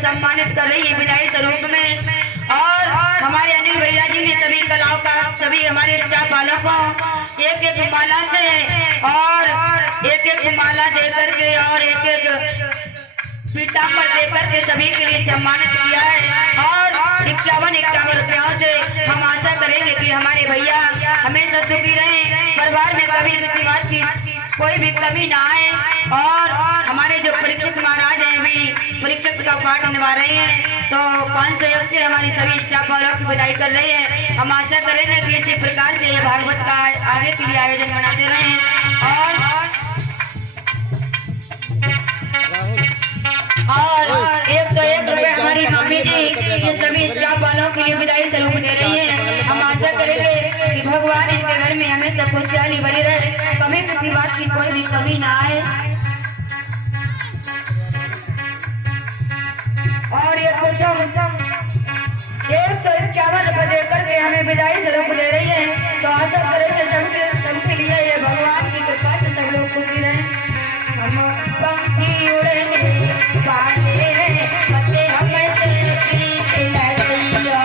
सम्मानित कर रही है विदाई स्वरूप में। और हमारे अनिल भैया जी ने सभी कलाओं का सभी हमारे स्टाफ वालों को एक एक माला से और एक माला दे करके और एक पीताम्बर देकर के सभी के लिए सम्मानित किया है। और 51 रुपयों से हम आशा करेंगे कि हमारे भैया हमेशा सुखी रहें, परिवार में कभी किसी बात की कोई भी कमी ना आए। और हमारे जो परीक्षित महाराज हैं अभी परीक्षित का पाठ निभा रहे हैं, तो 501 से हमारी सभी स्टाफ वालों की विदाई कर रहे हैं। हम आशा करेंगे कि इसी प्रकार से भागवत का आगे के लिए आयोजन बनाते रहें। और एक तो 1 रुपये हमारी मामी जी ये सभी स्टाफ वालों के लिए विदाई स्वरूप दे रही है। हम आशा करेंगे कि भगवान इनके घर में हमेशा खुशहाली बनी रहे, कभी किसी बात की कोई भी कमी ना आए। और ये 151 रुपये देकर के हमें विदाई स्वरूप दे रही है, तो आशा करेंगे सबके लिए ये भगवान की कृपा से सब लोग खुशी रहे। हम पंखी उड़ने वाले बच्चे हमें से लड़ैया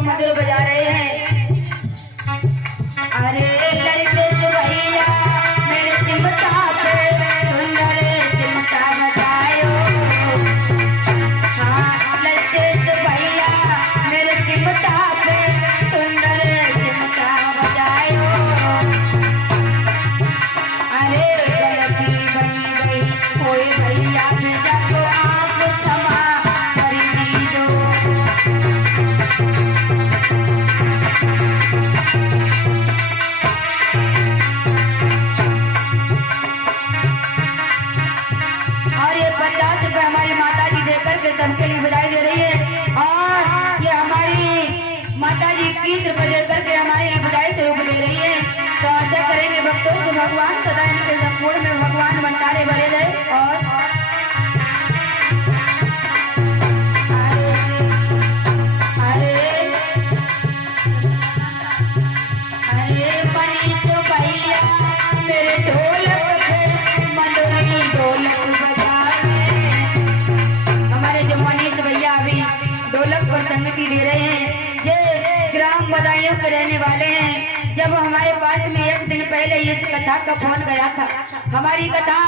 मधुर बजा रहे हैं। अरे ललतेज भैया मेरे चिमटा पे सुंदर चिमटा बजायो। हाँ ललतेज भैया मेरे चिमटा पे सुंदर चिमटा बजायो। अरे गलती बन गई कोई भैया बेटा को आप क्षमा कर दीजो। और ये 50 रुपये हमारी माता जी देकर के सबके लिए बधाई दे रही है। और ये हमारी माता जी 21 रुपये देकर के हमारे लिए बधाई स्वरूप दे रही है। तो आशा करेंगे भक्तों को भगवान सदा इनके संपूर्ण में भगवान भंडारे भरे रहे। और ढोलक पर संगति दे रहे हैं। ये बदायूं के रहने वाले हैं। जब हमारे पास में एक दिन पहले इस कथा का फोन गया था, हमारी कथा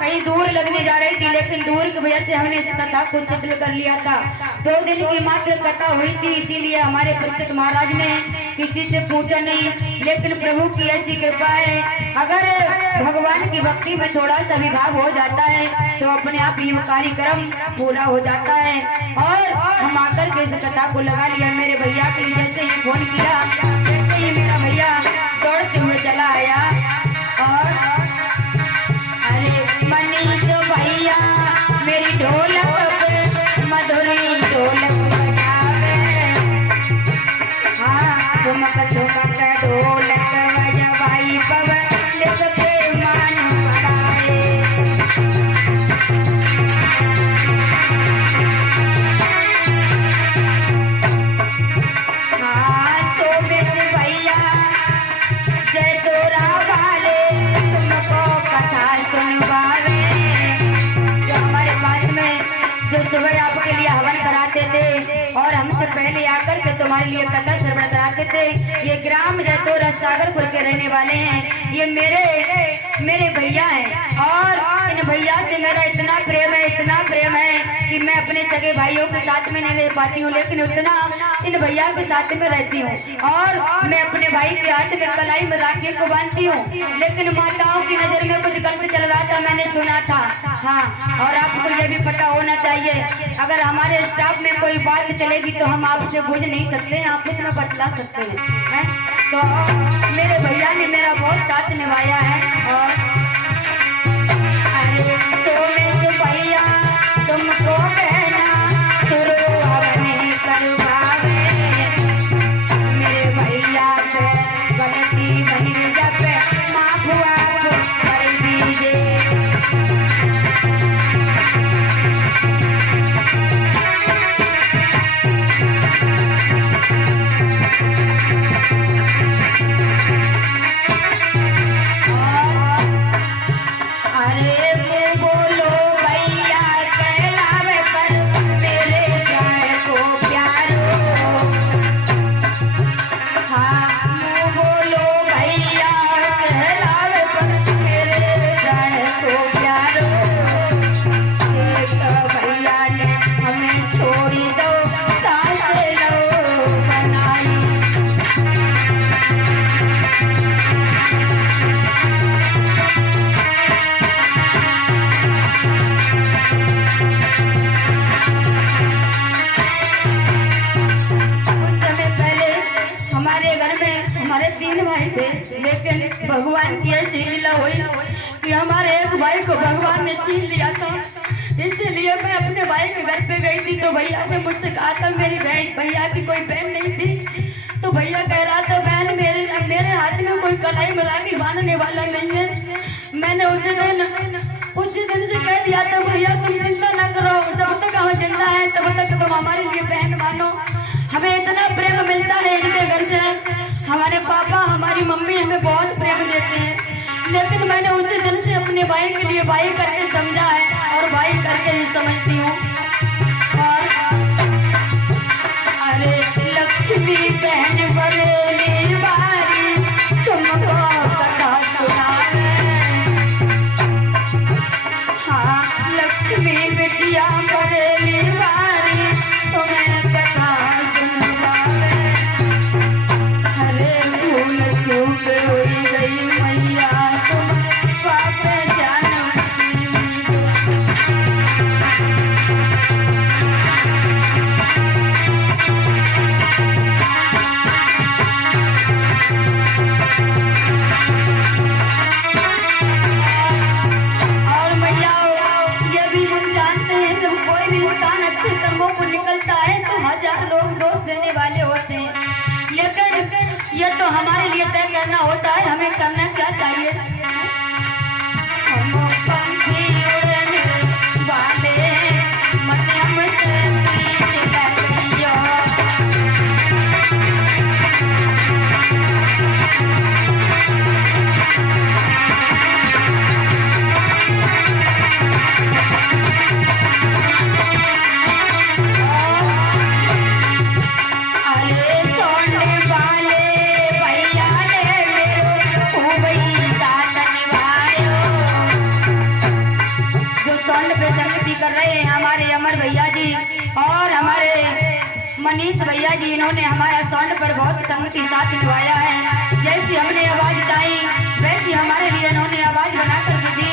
कहीं दूर लगने जा रही थी, लेकिन दूर की वजह से हमने इस कथा को सेटल कर लिया था। 2 दिन की मात्र कथा हुई थी, इसीलिए हमारे परीक्षित महाराज ने किसी से पूछा नहीं। लेकिन प्रभु की ऐसी कृपा है, अगर भगवान की भक्ति में थोड़ा सा विभाग हो जाता है तो अपने आप ये कार्यक्रम पूरा हो जाता है। और हम आकर के इस कथा को लगा लिया। मेरे भैया के लिए जैसे ही फोन किया, जैसे ही मेरा भैया दौड़ते हुए चला आया और अरे मनीष भैया मेरी ढोलक पे मधुरी ढोलक बजावे, हाँ ठुमक ठुमक ढोलक बजवाई पब्लिक के मन बढ़ाए। हाँ तो मेरे भैया जय तोरा वाले तुमको कथा सुनवावे। जो हमारे पास में जो सुबह आपके लिए हवन कराते थे और हमसे पहले आकर के तुम्हारे लिए कथा श्रवण कराते थे, ये ग्राम जयतोरा सागरपुर के रहने वाले हैं। ये मेरे भैया हैं और इन भैया से मेरा इतना प्रेम है कि मैं अपने सगे भाइयों के साथ में नहीं रह पाती हूँ, लेकिन उतना इन भैया के साथ में रहती हूँ। और मैं अपने भाई के हाथ में कलाई में राखी को बांधती हूँ, लेकिन माताओं की नजर में कुछ गलत चल रहा था, मैंने सुना था। हाँ, और आपको ये भी पता होना चाहिए, अगर हमारे स्टाफ में कोई बात चलेगी तो हम आपसे बुझ नहीं सकते, आप उसमें बतला सकते हैं। तो मेरे भैया ने मेरा बहुत साथ निभाया है। और अरे तो मेरे भैया तुमको कहना शुरू नहीं करवावे, मेरे भैया से गलती बनी जब माफ कर दीजिए। लेकिन भगवान की ऐसी लीला हुई कि हमारे एक भाई को भगवान ने छीन लिया था। इसीलिए मैं अपने भाई के घर पे गई थी तो भैया ने मुझसे कहा था, मेरी बहन भैया की कोई बहन नहीं थी, तो भैया कह रहा था बहन मेरे हाथ में कोई कलाई में राखी बांधने वाला नहीं है। मैंने उसी दिन से कह दिया था, भैया तुम चिंता न करो, जब तक हम जिंदा है तब तक तुम हमारे लिए बहन मानो। हमें इतना प्रेम मिलता है इनके घर से, हमारे पापा हमारी मम्मी हमें बहुत प्रेम देते हैं। लेकिन मैंने उसी दिन से अपने भाई के लिए भाई करके समझा है और भाई करके ही समझती हूँ। और अरे लक्ष्मी बहन बरेली बारी तुमको कथा सुनावे, हाँ लक्ष्मी बिटिया बरेली बारी तुम्हें कथा सुनवावे। अरे भूल चूक हुई गई मैया तुम पाप जानती। और मैया ये भी हम जानते हैं, जब कोई भी इंसान अच्छे कर्मों को निकलता है तो 1000 लोग दोष देने वाले होते हैं, लेकिन ये तो हमारे लिए तय करना होता है हमें करना क्या चाहिए। हम पंछी उड़ने वाले मध्यम से पीछे लगियो, अरे छोड़ने वाले कर रहे हैं हमारे अमर भैया जी और हमारे मनीष भैया जी। इन्होंने हमारा साउंड पर बहुत संगति साथ निभाया है। जैसी हमने आवाज गाई वैसी हमारे लिए इन्होंने आवाज बना कर दी।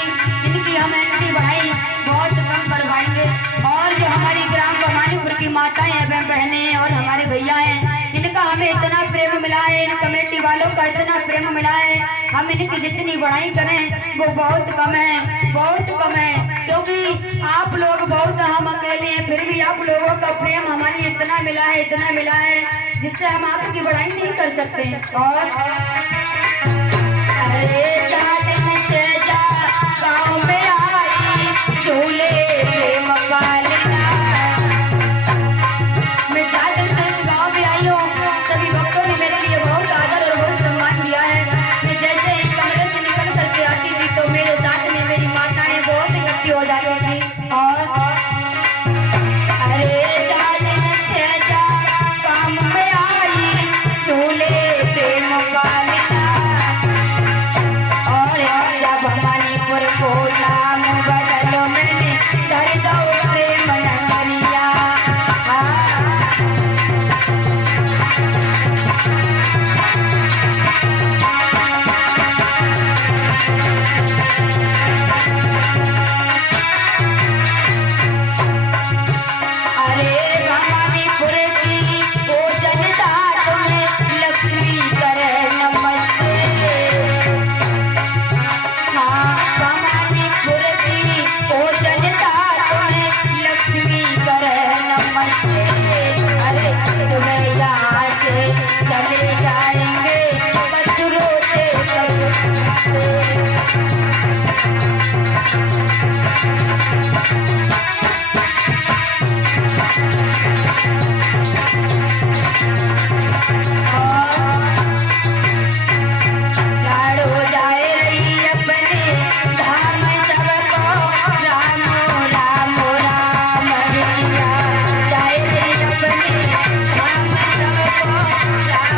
इनकी हम एंट्री बढ़ाई बहुत कम करवाएंगे। और जो हमारी ग्राम भवानीपुर की माताएं एवं बहनें और हमारे भैया हैं, इनका हमें इतना प्रेम मिला है, इन कमेटी वालों का इतना प्रेम मिला है, हम इनकी जितनी बढ़ाई करें वो बहुत कम है, बहुत कम है। क्योंकि आप लोग बहुत, हम अकेले हैं, फिर भी आप लोगों का प्रेम हमारी इतना मिला है, इतना मिला है, जिससे हम आपकी बढ़ाई नहीं कर सकते। और अरे गाँव में आई झूले प्रेम पालना, मैं ज्यादा से गाँव में आई हूँ, सभी भक्तों ने मेरे लिए बहुत आदर और बहुत सम्मान दिया है। मैं जैसे इस कमरे से निकल करके आती थी तो मेरे साथ में मेरी माताएं बहुत इकट्ठी हो जाती थी। और अरे काम में आई झूले प्रेम पालना, और जब भवानीपुर को नाम बदलो मैंने डर दो प्रेम नगरिया। राम